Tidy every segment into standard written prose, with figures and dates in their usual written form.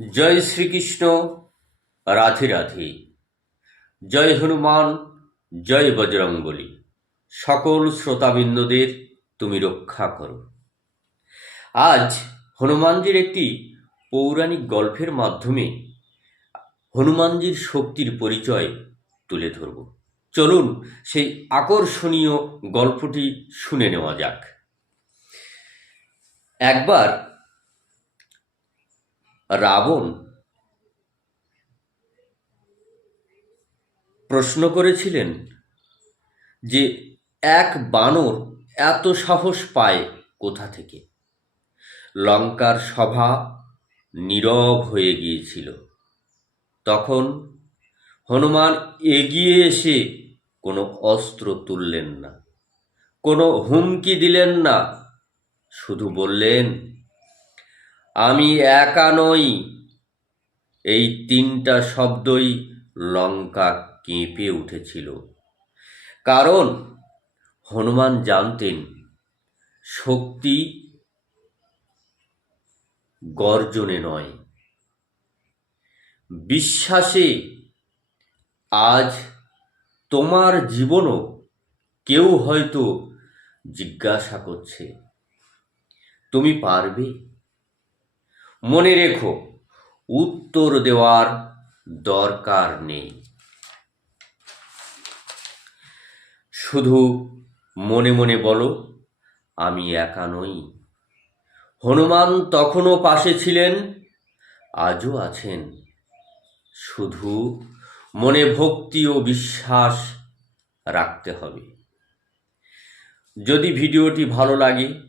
জয় শ্রীকৃষ্ণ। রাধে রাধে। জয় হনুমান, জয় বজরংবলী। সকল শ্রোতাবৃন্দদের তুমি রক্ষা করো। আজ হনুমানজির একটি পৌরাণিক গল্পের মাধ্যমে হনুমানজির শক্তির পরিচয় তুলে ধরব। চলুন সেই আকর্ষণীয় গল্পটি শুনে নেওয়া যাক। একবার রাবণ প্রশ্ন করেছিলেন যে এক বানর এত সাহস পায় কোথা থেকে। লঙ্কার সভা নীরব হয়ে গিয়েছিল। তখন হনুমান এগিয়ে এসে কোনো অস্ত্র তুললেন না, কোনো হুমকি দিলেন না, শুধু বললেন, আমি একা নই। এই তিনটা শব্দই লঙ্কা কেঁপে উঠেছিল। কারণ হনুমান জানতেন শক্তি গর্জনে নয়, বিশ্বাসে। আজ তোমার জীবনও কেউ হয়তো জিজ্ঞাসা করছে, তুমি পারবে? মনে রেখো, উত্তর দেওয়ার দরকার নেই, শুধু মনে মনে বলো, আমি একা নই। হনুমান তখনও পাশে ছিলেন, আজও আছেন। শুধু মনে ভক্তি ও বিশ্বাস রাখতে হবে। যদি ভিডিওটি ভালো লাগে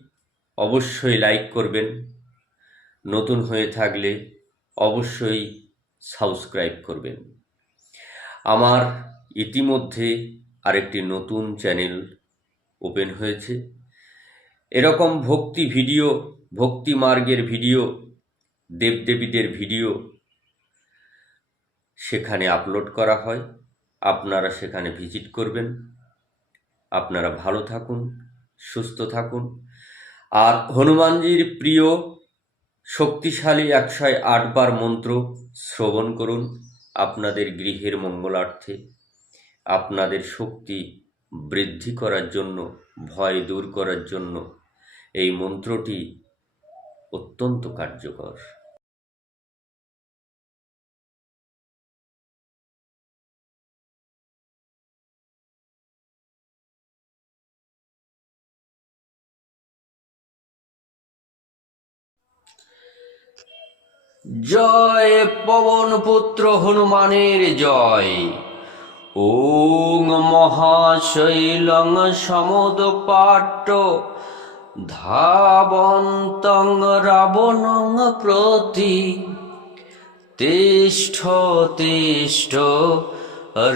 অবশ্যই লাইক করবেন। নতুন হয়ে থাকলে অবশ্যই সাবস্ক্রাইব করবেন। আমার ইতিমধ্যে আরেকটি নতুন চ্যানেল ওপেন হয়েছে। এরকম ভক্তি ভিডিও, ভক্তি মার্গের ভিডিও, দেবদেবীদের ভিডিও সেখানে আপলোড করা হয়। আপনারা সেখানে ভিজিট করবেন। আপনারা ভালো থাকুন, সুস্থ থাকুন। আর হনুমানজির প্রিয় শক্তিশালী 108 বার মন্ত্র শ্রবণ করুন আপনাদের গৃহের মঙ্গলার্থে, আপনাদের শক্তি বৃদ্ধি করার জন্য, ভয় দূর করার জন্য এই মন্ত্রটি অত্যন্ত কার্যকর। জয় পবন পুত্র হনুমানের জয়। ওং মহাশৈলং সমুদপাট্ট ধাবন্তং রাবণং প্রতি তিষ্ঠ তিষ্ঠ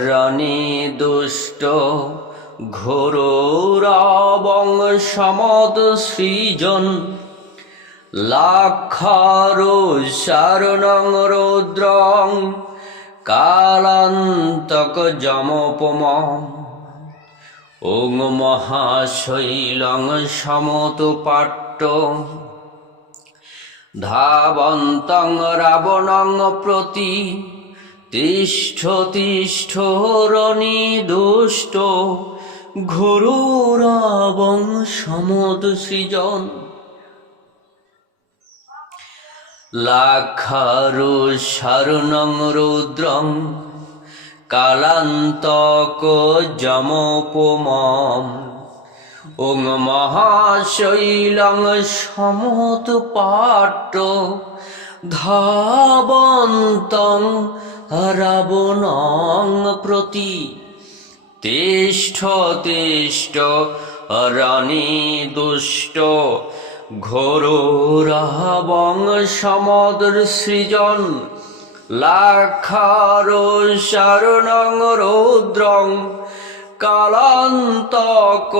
রণে দুষ্ট ঘোর রাবং সমদ সৃজন লাক্ষারো শরণং রৌদ্রং কালান্তক যমোপমঃ। ওং মহাশৈলং সমুদপাট্ট ধাবন্তং রাবণং প্রতি তিষ্ঠ তিষ্ঠ রণে দুষ্ট ঘোর রাবং সমদ সৃজন লাক্ষারো শরণং রৌদ্রং কালান্তক যমোপমঃ। ওং মহাশৈলং সমুদপাট্ট ধাবন্তং রাবণং প্রতি তিষ্ঠ তিষ্ঠ রণে দুষ্ট ঘোর রাবং সমদ সৃজন লাক্ষারো শরণং রৌদ্রং কালান্তক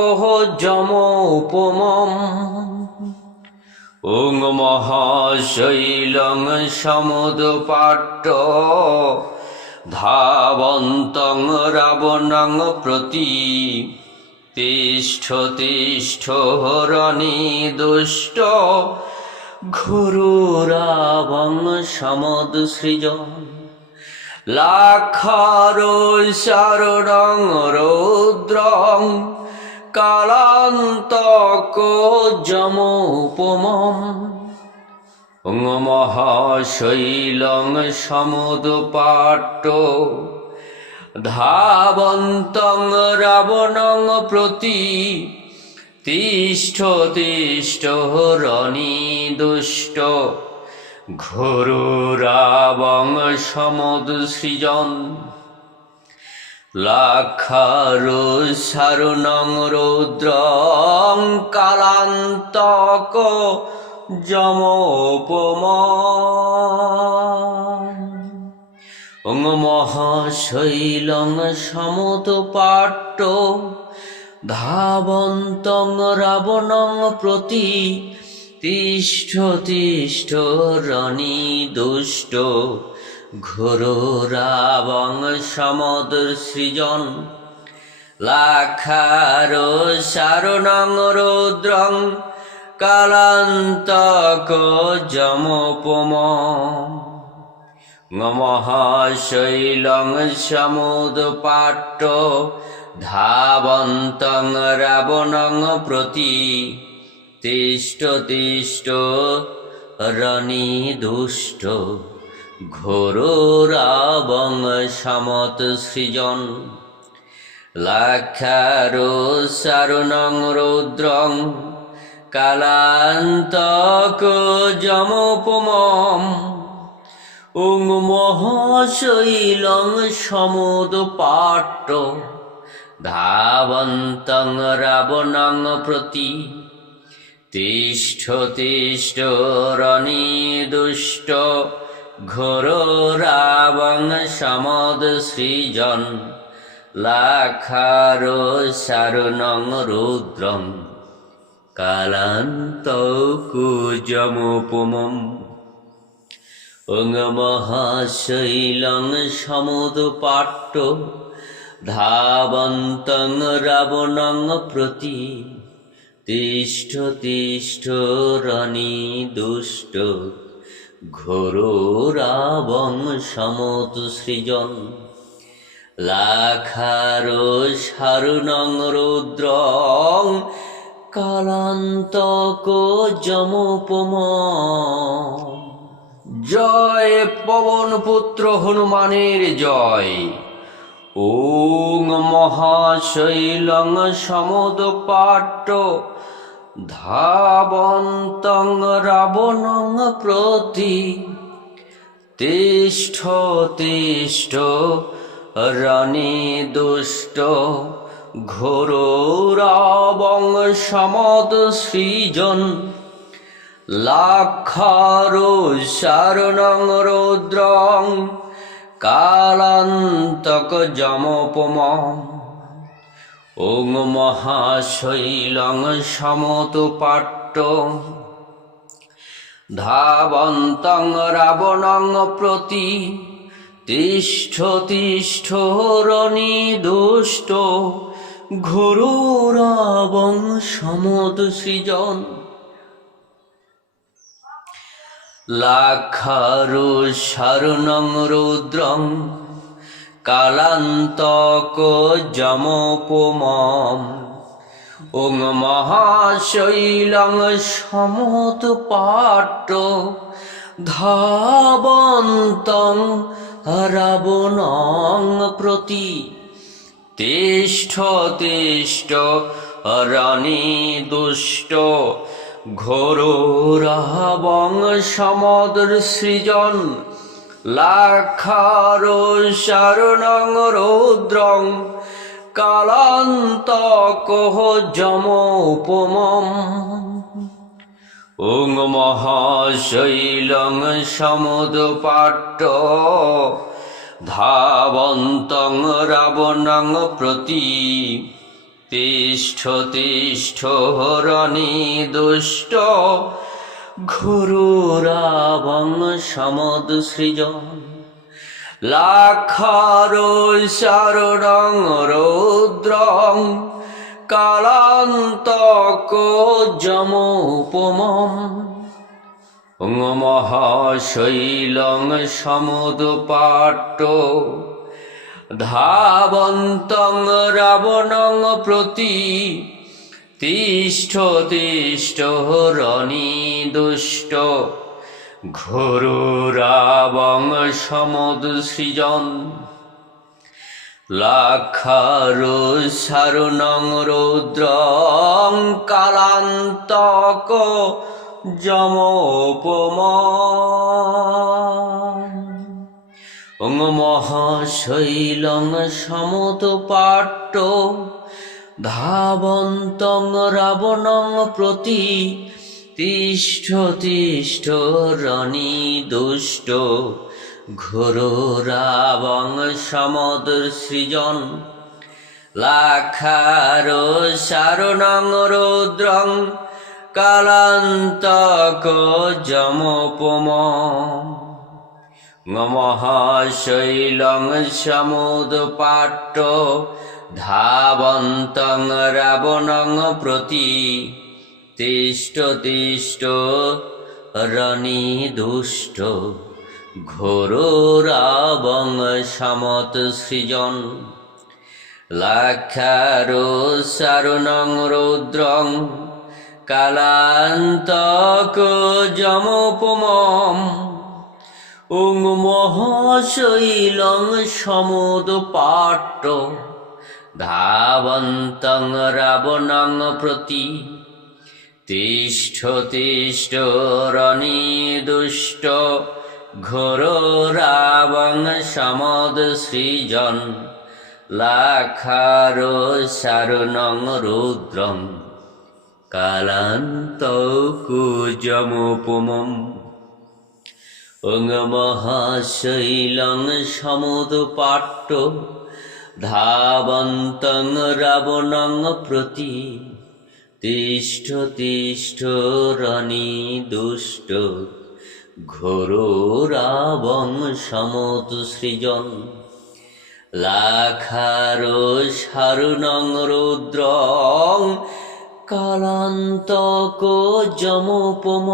যমোপমঃ। ওং মহাশৈলং সমুদপাট্ট ধাবন্তং রাবণং প্রতি তিষ্ঠ তিষ্ঠ রণে দুষ্ট ঘোররাবং সমদ সৃজন লাক্ষারো শরণং রৌদ্রং কালান্তক যমোপমম মহাশৈলং সমুদপাট্ট ধাবন্তং রাবণং প্রতি তিষ্ঠ তিষ্ঠ রণিদুষ্ট ঘোররাবং সমুদসৃজন লাক্ষারো শরণং রৌদ্রং কালান্তক যমোপমম মহাশৈলং সমুদপাট্ট ধাবন্তং রাবণং প্রতি তিষ্ঠ তিষ্ঠ রণিদুষ্ট ঘোররাবং সমদসৃজন লাক্ষারো শরণং রৌদ্রং কালান্তক যমোপমম মহাশৈলং সমুদপাট্ট ধাবন্তং রাবণং প্রতি তিষ্ঠ তিষ্ঠ রণিদুষ্ট ঘোররাবং সমদসৃজন লাক্ষারো শরণং রৌদ্রং কালান্তক যমোপমম মহাশৈলং সমুদপাট্ট ধাবন্তং রাবণং প্রতি তিষ্ঠ তিষ্ঠ রণিদুষ্ট ঘোররাবং সমদসৃজন লাক্ষারো শরণং রৌদ্রং কালান্তক যমোপমম মহাশৈলং সমুদপাট্ট ধাবন্তং রাবণং প্রতি তিষ্ঠ তিষ্ঠ রণিদুষ্ট ঘোররাবং সমদসৃজন লাক্ষারো শরণং রৌদ্রং কালান্তক যমোপমম জয় পবন পুত্র হনুমানের জয়। ওং মহাশৈলং সমুদপাট্ট ধাবন্তং রাবণং প্রতি তিষ্ঠ তিষ্ঠ রণিদুষ্ট ঘোররাবং সমদসৃজন লাক্ষারো শরণং রৌদ্রং কালান্তক যমোপমম ওং মহাশৈলং সমুদপাট্ট ধাবন্তং রাবণং প্রতি তিষ্ঠ তিষ্ঠ রণিদুষ্ট ঘোররাবং সমদসৃজন লাক্ষারো শরণং রৌদ্রং কালান্তক যমোপমম ওং মহাশৈলং সমুদপাট্ট ধাবন্তং রাবণং প্রতি তিষ্ঠ তিষ্ঠ রণিদুষ্ট ঘোররাবং সমদসৃজন লাক্ষারো শরণং রৌদ্রং কালান্তক যমোপমম ওং মহাশৈলং সমুদপাট্ট ধাবন্তং রাবণং প্রতি তিষ্ঠ তিষ্ঠ রণিদুষ্ট ঘোররাবং সমদসৃজন লাক্ষারো শরণং রৌদ্রং কালান্তক যমোপমম মহাশৈলং সমুদপাট্ট ধাবন্তং রাবণং প্রতি তিষ্ঠ তিষ্ঠ রণিদুষ্ট ঘোররাবং সমুদসৃজন লাক্ষারুষারুণং রৌদ্রং কালান্তক যমোপম মহাশৈলং সমুদপাট্ট ধাবন্তং রাবণং প্রতি তিষ্ঠ তিষ্ঠ রণিদুষ্ট ঘোররাবং সমুদসৃজন লাক্ষারুষারুণং রৌদ্রং কালান্তক যমোপম মহাশৈলং সমুদপাট্ট ধাবন্তং রাবণং প্রতি তিষ্ঠ তিষ্ঠ রণিদুষ্ট ঘোররাবং সমুদসৃজন লাক্ষারুষারুণং রৌদ্রং কালান্তক যমোপম মহাশৈলং সমুদপাট্ট ধাবন্তং রাবণং প্রতি তিষ্ঠ তিষ্ঠ রণিদুষ্ট ঘোররাবং সমুদসৃজন লাক্ষারুষারুণং রৌদ্রং কালান্তক যমোপম মহাশৈলং সমুদপাট্ট ধাবন্তং রাবণং প্রতি তিষ্ঠ তিষ্ঠ রণিদুষ্ট ঘোররাবং সমুদসৃজন লাক্ষারুষারুণং রৌদ্রং কালান্তক যমোপম